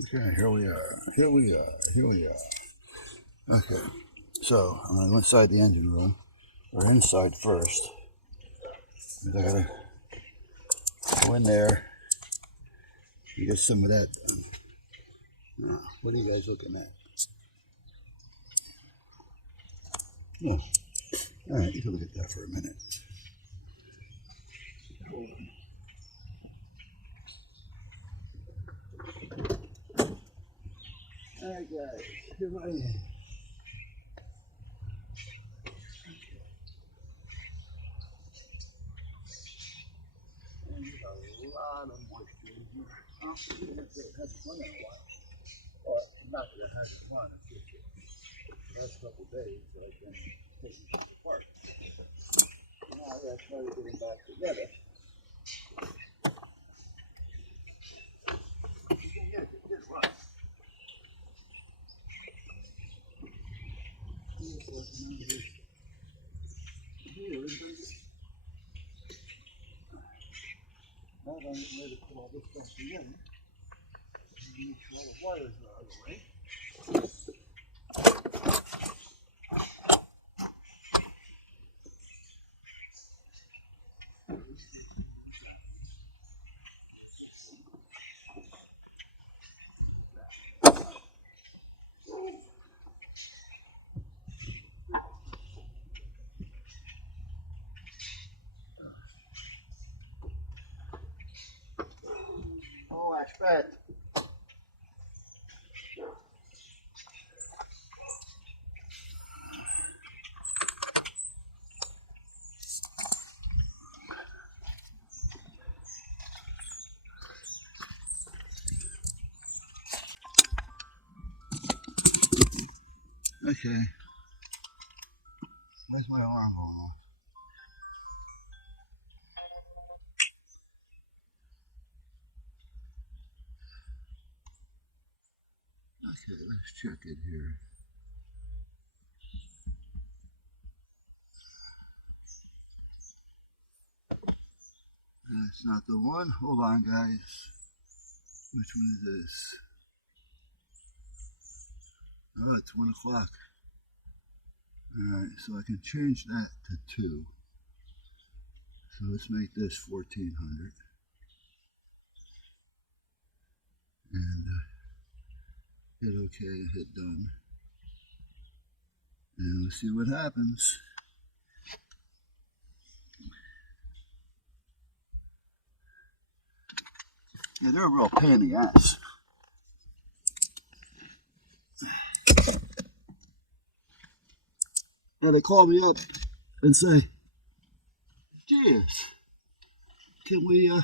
Okay, here we are. Here we are. Here we are. Okay, so I'm gonna go inside the engine room, or inside first. I gotta go in there and get some of that done. Now, what are you guys looking at? Oh, all right, you can look at that for a minute. Hold on. All right, guys, here I am. And there's a lot of moisture in here. It hasn't run in a while. Or not that it hasn't run, it's just the last couple of days I've been taking things apart. Now I gotta try to get them back together. Yeah, it did run. Now I'm ready to put all this stuff together. Make sure all the wires are out of the way. Oh, that's bad. Okay. Where's my alarm going off? Okay, let's check it here. That's not the one. Hold on, guys. Which one is this? Oh, it's 1 o'clock. Alright, so I can change that to 2. So let's make this 1400. And hit OK and hit done. And we'll see what happens. Yeah, they're a real pain in the ass. And they call me up and say, geez, can we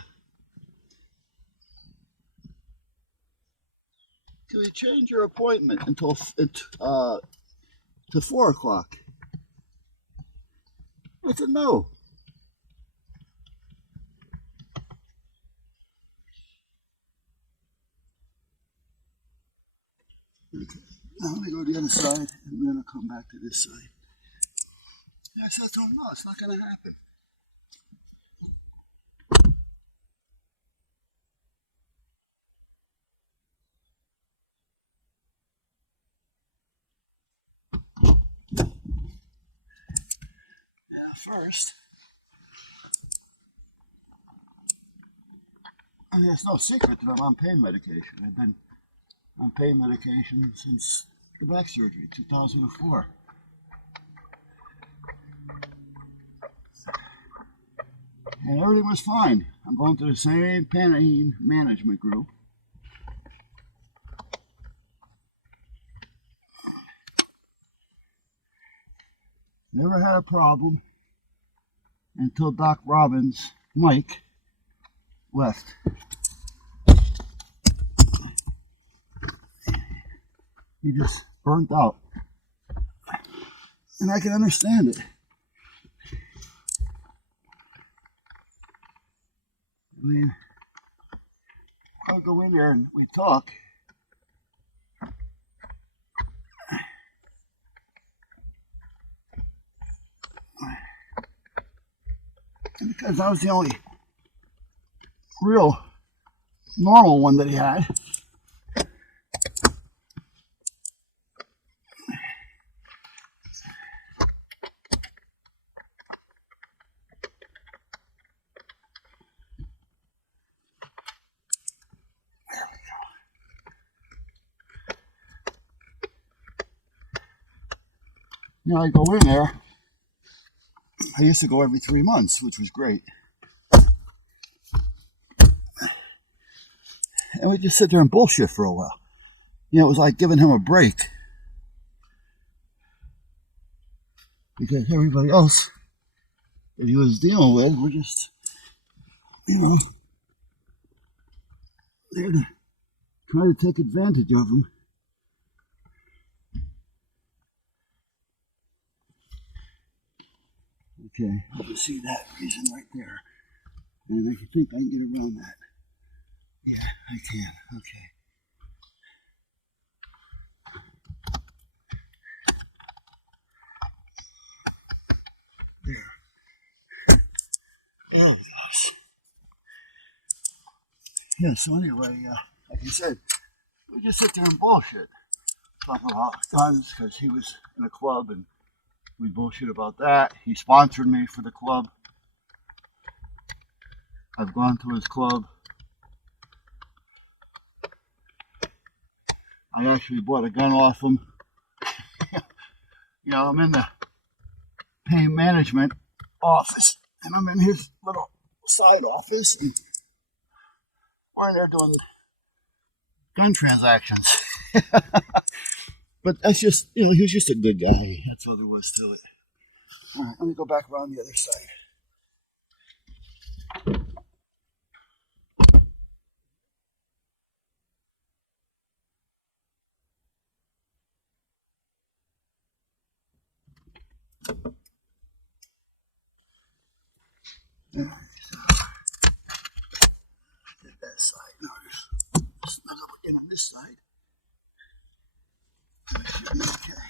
change your appointment until to 4 o'clock? I said, no. Okay. Now let me go to the other side and then I'll come back to this side. I said to him, no, it's not going to happen. Yeah, first, I mean, it's no secret that I'm on pain medication. I've been on pain medication since the back surgery, 2004. And everything was fine. I'm going to the same pain management group. Never had a problem until Doc Robbins, Mike, left. He just burnt out. And I can understand it. I mean, I'll go in there and we talk. And because I was the only real normal one that he had, I go in there. I used to go every 3 months, which was great. And we just sit there and bullshit for a while. It was like giving him a break. Because everybody else that he was dealing with were just, there to try to take advantage of him. Okay, I can see that reason right there. And I think I can get around that. Yeah, I can. Okay. There. Oh, gosh. Yeah, so anyway, like you said, we just sit there and bullshit. Talk about guns because he was in a club and we bullshit about that. He sponsored me for the club. I've gone to his club. I actually bought a gun off him. I'm in the pain management office and I'm in his little side office and we're in there doing gun transactions. But that's just, he was just a good guy. That's all there was to it. All right, let me go back around the other side. All right, so get that side. Now just snug up again on this side. Okay.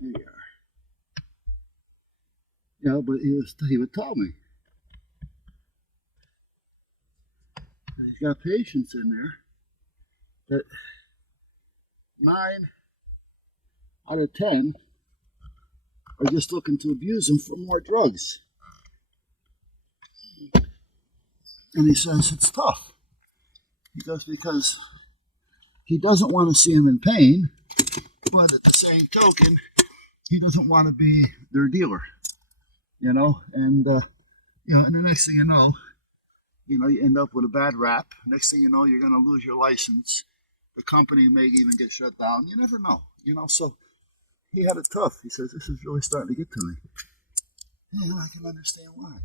There you are. Yeah, but he would tell me. He's got patients in there that 9 out of 10 are just looking to abuse him for more drugs. And he says it's tough. He goes, because he doesn't want to see him in pain, but at the same token, he doesn't want to be their dealer. And and the next thing you end up with a bad rap. Next thing you know, you're going to lose your license. The company may even get shut down. You never know. So he had it tough. He says, this is really starting to get to me. And I can understand why.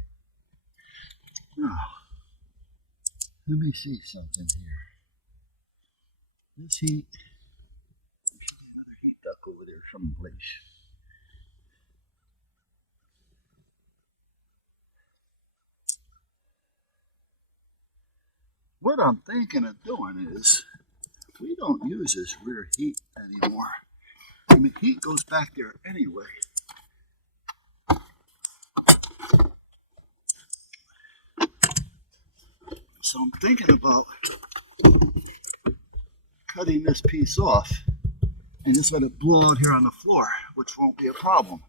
Now, let me see something here. This heat, there's another heat duct over there someplace. What I'm thinking of doing is, we don't use this rear heat anymore. I mean, heat goes back there anyway. So I'm thinking about cutting this piece off and just let it blow out here on the floor, which won't be a problem.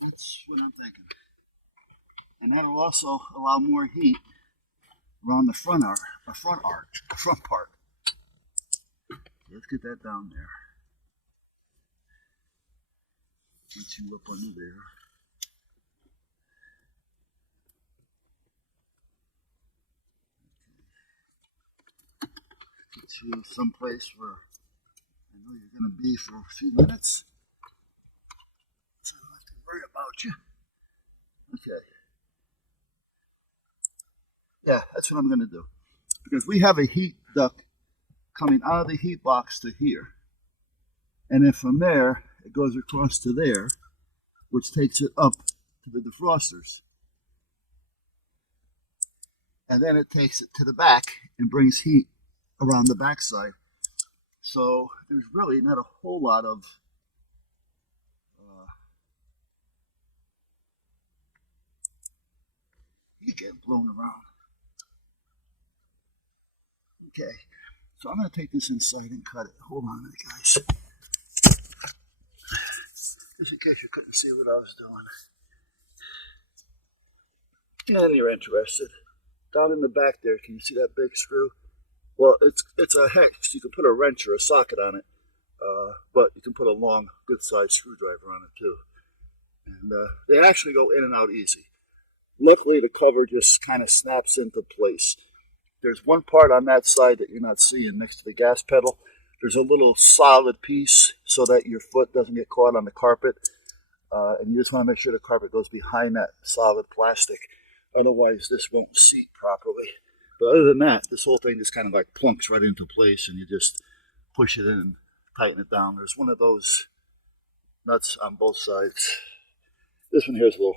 That's what I'm thinking. And that'll also allow more heat around the front part. Let's get that down there. Get you up under there. Get you someplace where I know you're going to be for a few minutes. So I don't have to worry about you. Okay. Yeah, that's what I'm going to do. Because we have a heat duct coming out of the heat box to here. And then from there, it goes across to there, which takes it up to the defrosters. And then it takes it to the back and brings heat around the backside. So there's really not a whole lot of heat getting blown around. Okay, so I'm going to take this inside and cut it. Hold on a minute, guys. Just in case you couldn't see what I was doing. And you're interested. down in the back there, can you see that big screw? Well, it's a hex. You can put a wrench or a socket on it, but you can put a long, good-sized screwdriver on it too. And they actually go in and out easy. Luckily, the cover just kind of snaps into place. There's one part on that side that you're not seeing next to the gas pedal. There's a little solid piece so that your foot doesn't get caught on the carpet. And you just want to make sure the carpet goes behind that solid plastic. Otherwise, this won't seat properly. But other than that, this whole thing just kind of like plunks right into place, and you just push it in and tighten it down. There's one of those nuts on both sides. This one here is a little